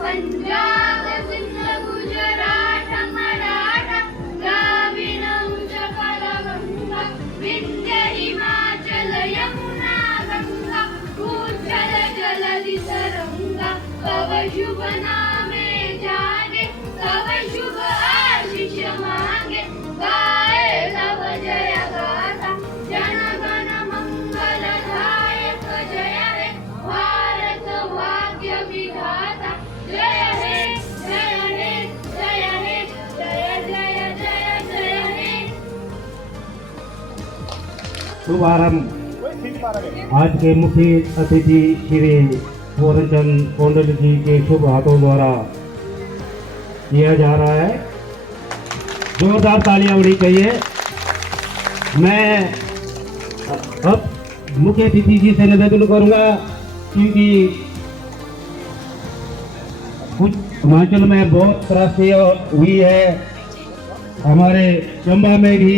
पंजाब सिंध गुजरात मराठा द्राविडं च कलगंगा विंध्य हिमाचल यमुना गंगा उज्जल जलधि तरंगा तव शुभ नामे जागे तव शुभ आशीष मांगे गाए तव जय गाथा जन गण मंगलदायक जय हे भारत भाग्य विधाता जय हे जय हे जय हे जय जय जय जय हे। शुभारंभ आज के मुख्य अतिथि श्री पूर्णचंद कौंडल जी के शुभ हाथों द्वारा किया जा रहा है। जोरदार तालियां होनी चाहिए। मैं अब मुख्य अतिथि जी से निवेदन करूंगा क्योंकि कुछ हिमाचल में बहुत त्रासदी हुई है, हमारे चंबा में भी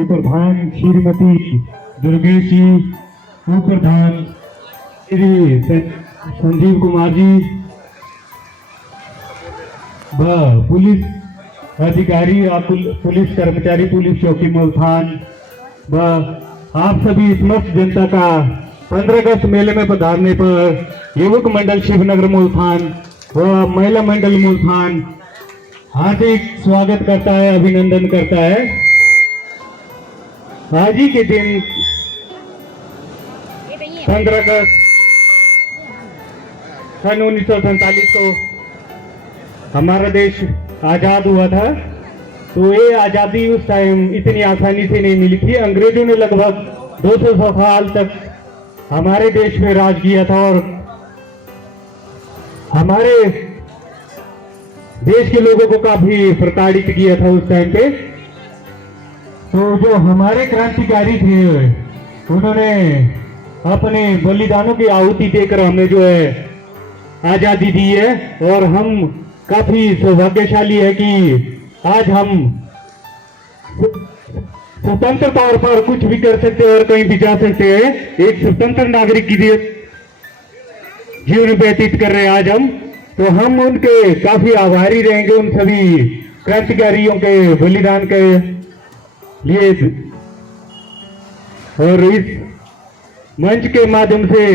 प्रधान श्रीमती दुर्गेश जी, उप प्रधान श्री संजीव कुमार जी व पुलिस अधिकारी, पुलिस कर्मचारी, पुलिस चौकी मुल्तान व आप सभी समस्त जनता का 15 अगस्त मेले में पधारने पर युवक मंडल शिवनगर मुल्तान व महिला मंडल मुल्तान हार्दिक स्वागत करता है, अभिनंदन करता है। आज ही के दिन 15 अगस्त सन 1947 को हमारा देश आजाद हुआ था। तो ये आजादी उस टाइम इतनी आसानी से नहीं मिली थी। अंग्रेजों ने लगभग 200 साल तक हमारे देश में राज किया था और हमारे देश के लोगों को काफी प्रताड़ित किया था उस टाइम पे। तो जो हमारे क्रांतिकारी थे उन्होंने अपने बलिदानों की आहुति देकर हमें जो है आजादी दी है और हम काफी सौभाग्यशाली है कि आज हम स्वतंत्र तौर पर कुछ भी कर सकते हैं और कहीं भी जा सकते हैं। एक स्वतंत्र नागरिक की जीवन व्यतीत कर रहे हैं आज हम। तो हम उनके काफी आभारी रहेंगे, उन सभी क्रांतिकारियों के बलिदान के लिए। और इस मंच के माध्यम से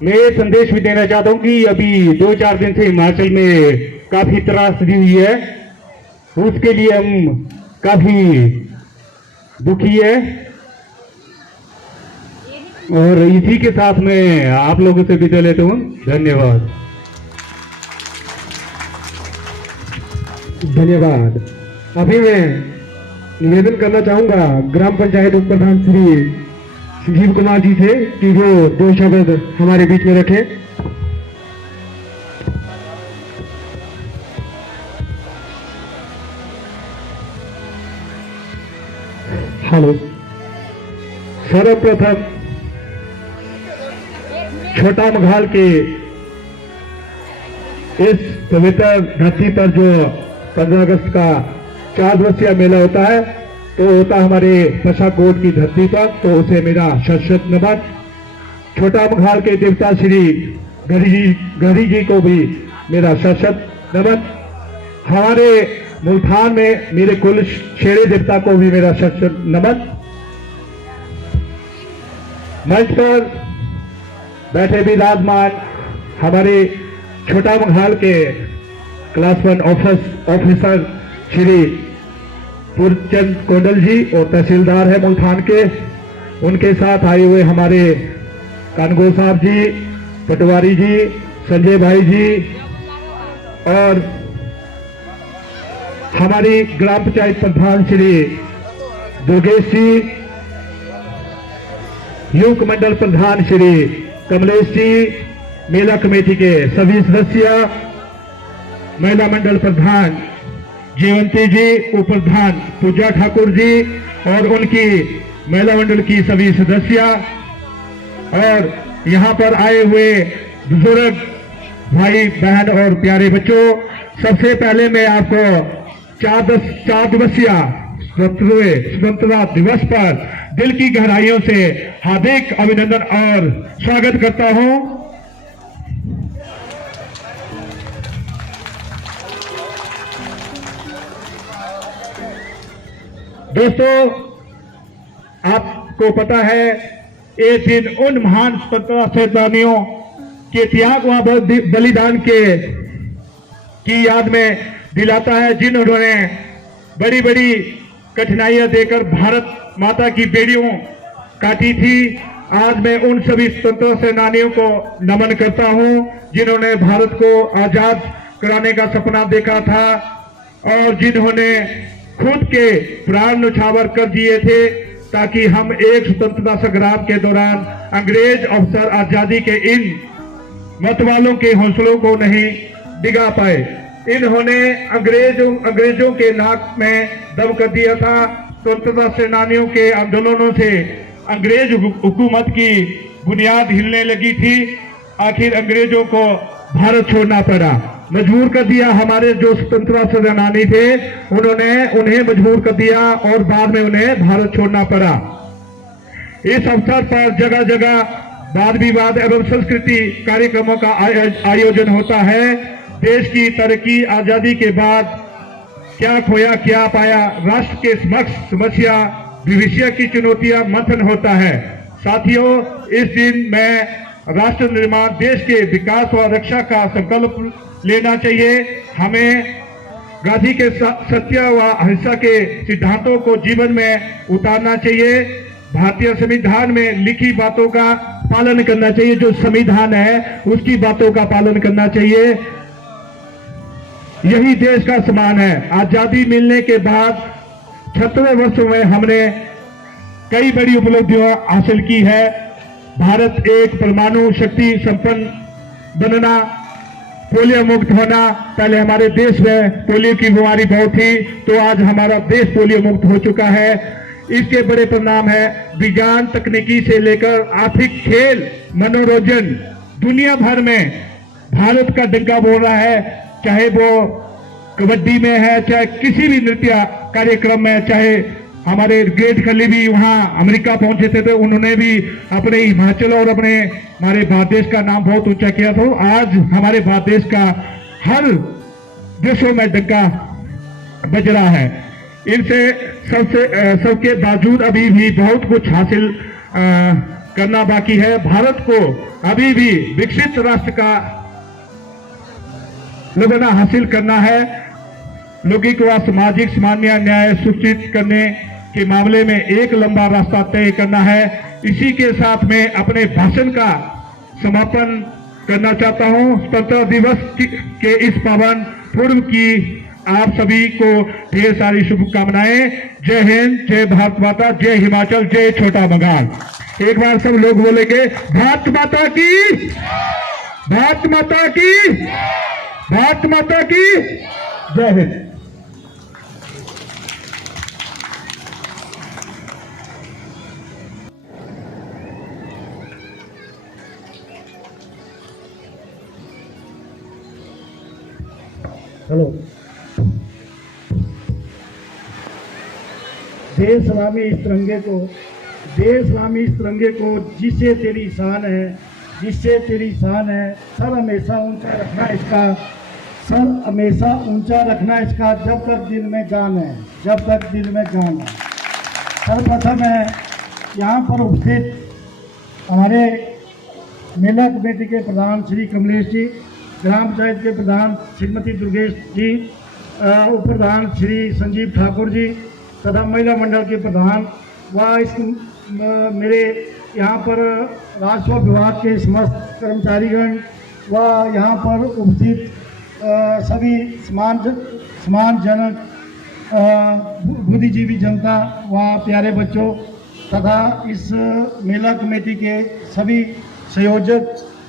मैं ये संदेश भी देना चाहता हूं कि अभी 2-4 दिन से हिमाचल में काफी त्रासदी हुई है, उसके लिए हम काफी दुखी है। और इसी के साथ मैं आप लोगों से विदा लेता हूं। धन्यवाद। धन्यवाद। अभी मैं निवेदन करना चाहूंगा ग्राम पंचायत उप प्रधान श्री संजीव कुमार जी से कि वो 2 शब्द हमारे बीच में रखें। हेलो। सर्वप्रथम छोटा मघाल के इस पवित्र धरती पर जो 15 अगस्त का 4 दिवसीय मेला होता है तो होता हमारे पशाकोट की धरती पर, तो उसे मेरा शत नमन। छोटा मघाल के देवता श्री गढ़ी जी को भी मेरा शत नमन। हमारे मुल्तान में मेरे कुल शेरे देवता को भी मेरा शत नमन। मंच पर बैठे विराजमान हमारे छोटा मघाल के क्लास 1 ऑफिसर श्री पूर्णचंद कोंडल जी और तहसीलदार है मुल्तान के, उनके साथ आए हुए हमारे कानगो साहब जी, पटवारी जी, संजय भाई जी और हमारी ग्राम पंचायत प्रधान श्री दुर्गेश जी, युवक मंडल प्रधान श्री कमलेश जी, मेला कमेटी के सभी सदस्य, महिला मंडल प्रधान जीवंती जी, उप प्रधान पूजा ठाकुर जी और उनकी महिला मंडल की सभी सदस्य और यहाँ पर आए हुए बुजुर्ग भाई बहन और प्यारे बच्चों, सबसे पहले मैं आपको 4 दिवसीय स्वतंत्रता दिवस पर दिल की गहराइयों से हार्दिक अभिनंदन और स्वागत करता हूं। दोस्तों, आपको पता है ये दिन उन महान स्वतंत्रता सेनानियों के त्याग व बलिदान की याद में दिलाता है, जिन्होंने बड़ी बड़ी कठिनाइयां देकर भारत माता की बेड़ियों काटी थी। आज मैं उन सभी स्वतंत्रता सेनानियों को नमन करता हूं जिन्होंने भारत को आजाद कराने का सपना देखा था और जिन्होंने खुद के प्राण न्यौछावर कर दिए थे ताकि हम एक स्वतंत्रता संग्राम के दौरान अंग्रेज अफसर आजादी के इन मतवालों के हौसलों को नहीं डिगा पाए। इन्होंने अंग्रेजों के नाक में दम कर दिया था। स्वतंत्रता सेनानियों के आंदोलनों से अंग्रेज हुकूमत की बुनियाद हिलने लगी थी। आखिर अंग्रेजों को भारत छोड़ना पड़ा, मजबूर कर दिया। हमारे जो स्वतंत्रता सेनानी थे उन्हें मजबूर कर दिया और बाद में उन्हें भारत छोड़ना पड़ा। इस अवसर पर जगह जगह वाद विवाद एवं संस्कृति कार्यक्रमों का आयोजन होता है। देश की तरक्की आजादी के बाद क्या खोया क्या पाया, राष्ट्र के समक्ष समस्या भविष्य की चुनौतियां मंथन होता है। साथियों, इस दिन मैं राष्ट्र निर्माण, देश के विकास व रक्षा का संकल्प लेना चाहिए। हमें गांधी के सत्य व अहिंसा के सिद्धांतों को जीवन में उतारना चाहिए। भारतीय संविधान में लिखी बातों का पालन करना चाहिए। जो संविधान है उसकी बातों का पालन करना चाहिए। यही देश का सम्मान है। आजादी मिलने के बाद 76 वर्षों में हमने कई बड़ी उपलब्धियां हासिल की है। भारत एक परमाणु शक्ति संपन्न बनना, पोलियो मुक्त होना। पहले हमारे देश में पोलियो की बीमारी बहुत थी, तो आज हमारा देश पोलियो मुक्त हो चुका है। इसके बड़े परिणाम है विज्ञान तकनीकी से लेकर आर्थिक, खेल, मनोरंजन, दुनिया भर में भारत का डंका बोल रहा है। चाहे वो कबड्डी में है, चाहे किसी भी नृत्य कार्यक्रम में, चाहे हमारे ग्रेट खली भी वहां अमेरिका पहुंचे थे तो उन्होंने भी अपने हिमाचल और हमारे भारत देश का नाम बहुत ऊंचा किया। तो आज हमारे भारत देश का हर देशों में डंका बज रहा है। इनसे सबके बावजूद अभी भी बहुत कुछ हासिल करना बाकी है। भारत को अभी भी विकसित राष्ट्र का लगना हासिल करना है। लौकिक व सामाजिक सामान्य न्याय सुनिश्चित करने के मामले में एक लंबा रास्ता तय करना है। इसी के साथ में अपने भाषण का समापन करना चाहता हूं। स्वतंत्रता दिवस के इस पावन पूर्व की आप सभी को ढेर सारी शुभकामनाएं। जय हिंद, जय भारत माता, जय हिमाचल, जय छोटा बंगाल। एक बार सब लोग बोलेंगे भारत माता की, भारत माता की, भारत माता की जय हिंद। हेलो। दे सलामी इस तिरंगे को, दे सलामी इस तिरंगे को, जिससे तेरी शान है, जिससे तेरी शान है। सर हमेशा ऊंचा रखना इसका, सर हमेशा ऊंचा रखना इसका, जब तक दिल में जान है, जब तक दिल में जान है। सर्वप्रथम है यहाँ पर उपस्थित हमारे मेला कमेटी के प्रधान श्री कमलेश जी, ग्राम पंचायत के प्रधान श्रीमती दुर्गेश जी, उप प्रधान श्री संजीव ठाकुर जी तथा महिला मंडल के प्रधान व इस मेरे यहाँ पर राजस्व विभाग के समस्त कर्मचारीगण व यहाँ पर उपस्थित सभी सम्मानजनक बुद्धिजीवी जनता व प्यारे बच्चों तथा इस मेला कमेटी के सभी संयोजक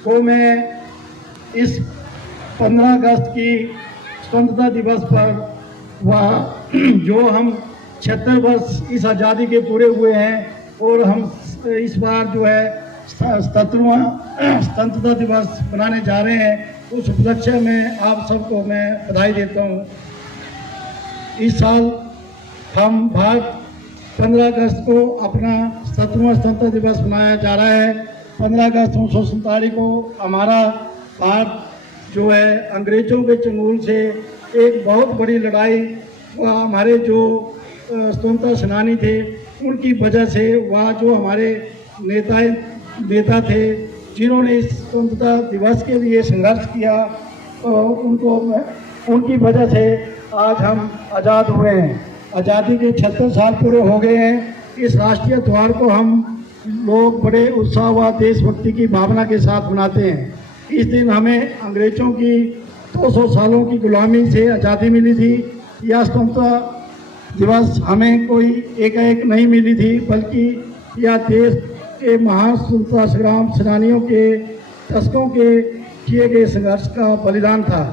को मैं इस 15 अगस्त की स्वतंत्रता दिवस पर व जो हम 76 वर्ष इस आज़ादी के पूरे हुए हैं और हम इस बार जो है 77वां स्वतंत्रता दिवस मनाने जा रहे हैं, उस उपलक्ष्य में आप सबको मैं बधाई देता हूँ। इस साल हम भारत 15 अगस्त को अपना 77वां स्वतंत्रता दिवस मनाया जा रहा है। 15 अगस्त 1947 को हमारा भारत जो है अंग्रेजों के चंगुल से एक बहुत बड़ी लड़ाई व हमारे जो स्वतंत्रता सेनानी थे उनकी वजह से वह जो हमारे नेता थे जिन्होंने इस स्वतंत्रता दिवस के लिए संघर्ष किया, उनकी वजह से आज हम आज़ाद हुए हैं। आज़ादी के 76 साल पूरे हो गए हैं। इस राष्ट्रीय त्योहार को हम लोग बड़े उत्साह व देशभक्ति की भावना के साथ मनाते हैं। इस दिन हमें अंग्रेजों की 200 सालों की गुलामी से आज़ादी मिली थी। यह स्वतंत्रता दिवस हमें कोई एकाएक नहीं मिली थी, बल्कि यह देश के महान स्वतंत्रता संग्राम सेनानियों के दशकों के किए गए संघर्ष का बलिदान था।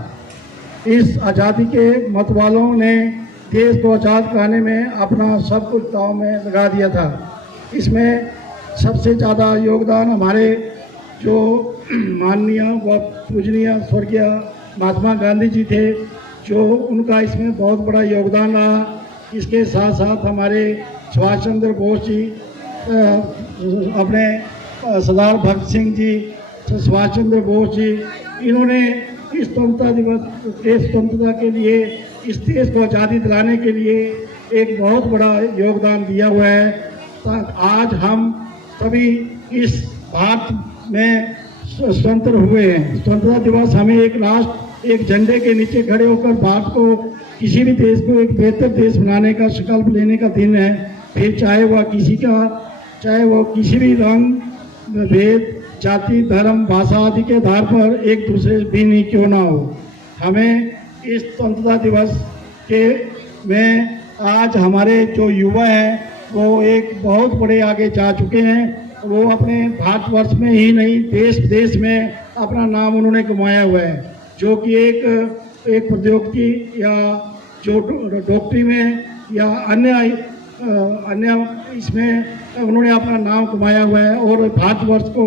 इस आज़ादी के मतवालों ने देश को आज़ाद कराने में अपना सब कुछ दांव में लगा दिया था। इसमें सबसे ज़्यादा योगदान हमारे जो माननीय व पूजनीय स्वर्गीय महात्मा गांधी जी थे, जो उनका इसमें बहुत बड़ा योगदान रहा। इसके साथ साथ हमारे सुभाष चंद्र बोस जी, अपने सरदार भगत सिंह जी, सुभाष चंद्र बोस जी, इन्होंने इस स्वतंत्रता दिवस, देश स्वतंत्रता के लिए, इस देश को आज़ादी दिलाने के लिए एक बहुत बड़ा योगदान दिया हुआ है। आज हम सभी इस भारत में स्वतंत्र हुए हैं। स्वतंत्रता दिवस हमें एक राष्ट्र, एक झंडे के नीचे खड़े होकर भारत को, किसी भी देश को एक बेहतर देश बनाने का संकल्प लेने का दिन है। फिर चाहे वह किसी भी रंग, भेद, जाति, धर्म, भाषा आदि के आधार पर एक दूसरे से भिन्न क्यों ना हो। हमें इस स्वतंत्रता दिवस के में आज हमारे जो युवा हैं वो एक बहुत बड़े आगे जा चुके हैं। वो अपने भारतवर्ष में ही नहीं, देश विदेश में अपना नाम उन्होंने कमाया हुआ है, जो कि एक प्रौद्योगिकी या जो डॉक्टरी में या अन्य इसमें उन्होंने अपना नाम कमाया हुआ है और भारतवर्ष को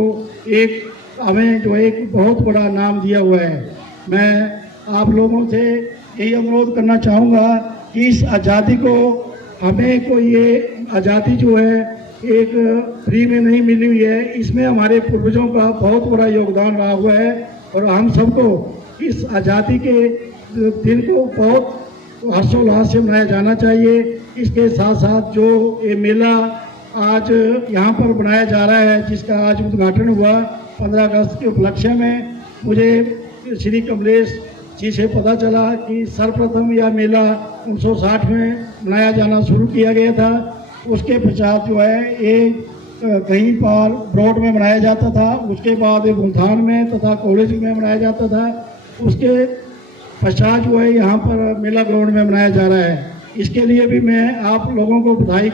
हमें जो एक बहुत बड़ा नाम दिया हुआ है। मैं आप लोगों से यही अनुरोध करना चाहूँगा कि इस आज़ादी को, हमें को ये आज़ादी जो है एक फ्री में नहीं मिली हुई है, इसमें हमारे पूर्वजों का बहुत बड़ा योगदान रहा हुआ है और हम सबको इस आज़ादी के दिन को बहुत हर्षोल्लास से मनाया जाना चाहिए। इसके साथ साथ जो ये मेला आज यहाँ पर बनाया जा रहा है, जिसका आज उद्घाटन हुआ 15 अगस्त के उपलक्ष्य में, मुझे श्री कमलेश जी से पता चला कि सर्वप्रथम यह मेला 1960 में मनाया जाना शुरू किया गया था। उसके पश्चात जो है ये कहीं पर ब्रॉड में मनाया जाता था, उसके बाद ये मुल्तान में तथा कॉलेज में मनाया जाता था, उसके पश्चात जो है यहाँ पर मेला ग्राउंड में मनाया जा रहा है। इसके लिए भी मैं आप लोगों को बधाई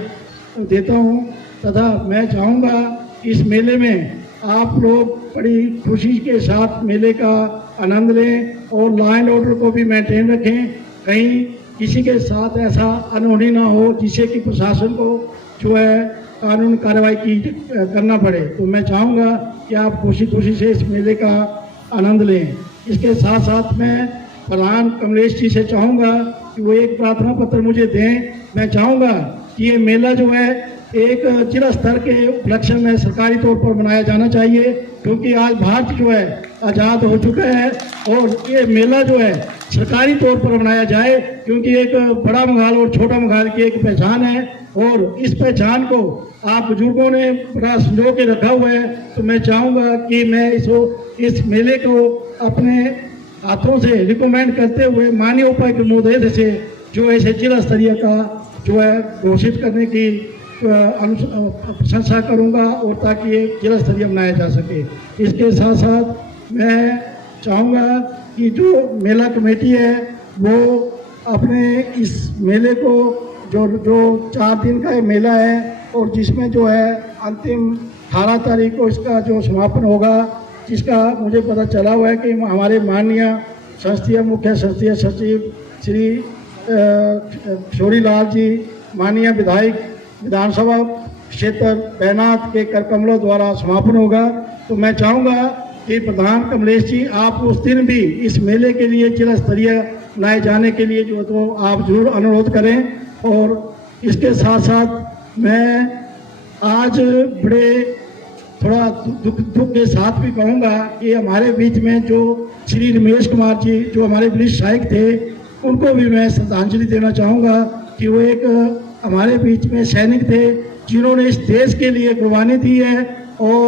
देता हूँ तथा मैं चाहूँगा इस मेले में आप लोग बड़ी खुशी के साथ मेले का आनंद लें और लॉ एंड ऑर्डर को भी मेंटेन रखें, कहीं किसी के साथ ऐसा अनहोनी ना हो जिससे कि प्रशासन को जो है कानून कार्रवाई करना पड़े। तो मैं चाहूँगा कि आप खुशी खुशी से इस मेले का आनंद लें। इसके साथ साथ मैं प्रधान कमलेश जी से चाहूँगा कि वो एक प्रार्थना पत्र मुझे दें। मैं चाहूँगा कि ये मेला जो है एक जिला स्तर के उपलक्ष्य में सरकारी तौर पर मनाया जाना चाहिए, क्योंकि आज भारत जो है आज़ाद हो चुका है और ये मेला जो है सरकारी तौर पर मनाया जाए, क्योंकि एक बड़ा मघाल और छोटा मघाल की एक पहचान है और इस पहचान को आप बुजुर्गों ने बड़ा संजो के रखा हुआ है। तो मैं चाहूँगा कि मैं इस मेले को अपने हाथों से रिकमेंड करते हुए माननीय उपायुक्त महोदय से जो ऐसे जिला स्तरीय का जो है घोषित करने की प्रशंसा करूंगा और ताकि ये जिला स्तरीय मनाया जा सके। इसके साथ साथ मैं चाहूँगा कि जो मेला कमेटी है वो अपने इस मेले को जो 4 दिन का ये मेला है और जिसमें जो है अंतिम 18 तारीख को इसका जो समापन होगा, जिसका मुझे पता चला हुआ है कि हमारे माननीय संस्थीय मुख्य संस्थीय सचिव श्री किशोरीलाल जी, माननीय विधायक विधानसभा क्षेत्र बैनाथ के कर कमलों द्वारा समापन होगा। तो मैं चाहूँगा कि प्रधान कमलेश जी आप उस दिन भी इस मेले के लिए जिला स्तरीय लाए जाने के लिए जो तो आप जरूर अनुरोध करें। और इसके साथ साथ मैं आज बड़े थोड़ा दुख के साथ भी कहूँगा कि हमारे बीच में जो श्री रमेश कुमार जी जो हमारे वरिष्ठ सहायक थे, उनको भी मैं श्रद्धांजलि देना चाहूँगा कि वो एक हमारे बीच में सैनिक थे जिन्होंने इस देश के लिए कुर्बानी दी है और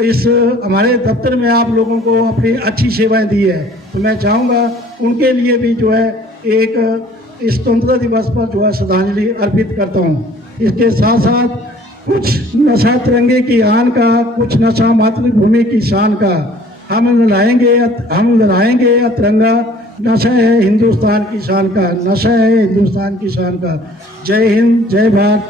इस हमारे दफ्तर में आप लोगों को अपनी अच्छी सेवाएं दी है। तो मैं चाहूँगा उनके लिए भी जो है एक इस स्वतंत्रता दिवस पर जो है श्रद्धांजलि अर्पित करता हूँ। इसके साथ साथ कुछ नशा तिरंगे की आन का, कुछ नशा मातृभूमि की शान का, हम लहराएंगे तिरंगा, नशा है हिंदुस्तान की शान का, नशा है हिंदुस्तान की शान का। जय हिंद, जय भारत।